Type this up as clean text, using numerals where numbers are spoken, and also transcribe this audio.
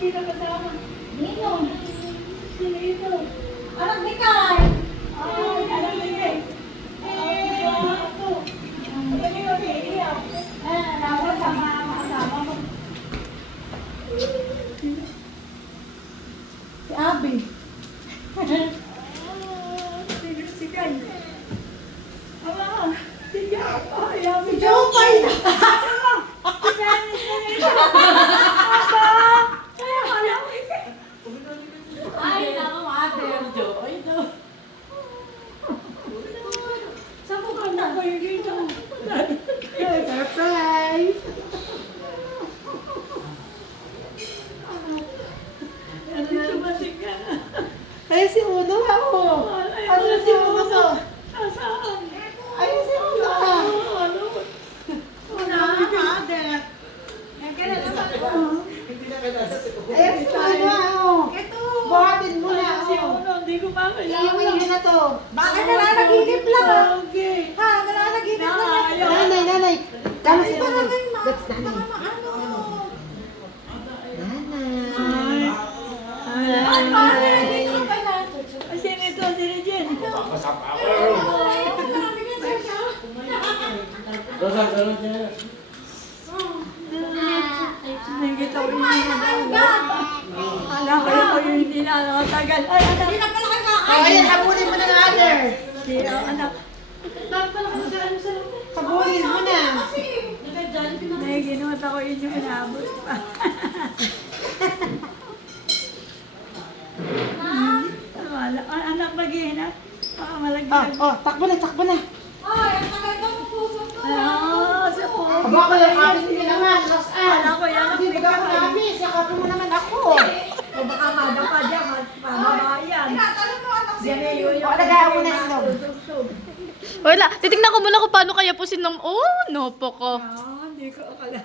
Sino kasama? Nino. Sino ito? Anak ni Kai. Ay, alam mo yun. Ako. Ano yun, iiyak. Dapat sama ang kasama mo. Si Abby. Sino si Kai? Ama, sige ako. Ayaw mo. Si Jopay. Si Dennis na rin. Aba! Ay, alam mo yun. Ay, naku, mother. Joy daw. Saan ko kanta ko yung dito? Surprise! Nandito ba si Ka? Ay, si Uno ako. Ano si Uno ko? Saan? Ay, si Uno. Ano? Uno, mother. Ay, si Uno ako. Buhatin mo na Si ako. Uno, hindi ko pa Iiwi kailangan. mo na to. Bakit nananaginip lang ah? Okay. Ha, nananaginip lang. Ayaw. Nanay, nanay. Tama si nanay. That's nanay. Nanay. Ay, mother, dito ka na. Ay, sino ito? Sino Jen? Sinigit ako yung anak ko yung hindi na nakatagal. Ay, anak. Oh, ayan, habulin mo na ng other. Si anak. Habulin mo na. May ginuot ako yun yung inabot pa. Wala. Anak mag-ihina. Baka malagyan. Takbo na, takbo na. Sa po. Aba ko yung akin din naman, mas Wala ko yan. Hindi ba ako namin, yakapin mo naman ako. O baka madapa dyan. Mababayan. Yan eh, yun O, lagayan mo na inog. Wala. Titignan ko muna kung paano kaya po sinom. Oh, no po ko. Hindi ko akala.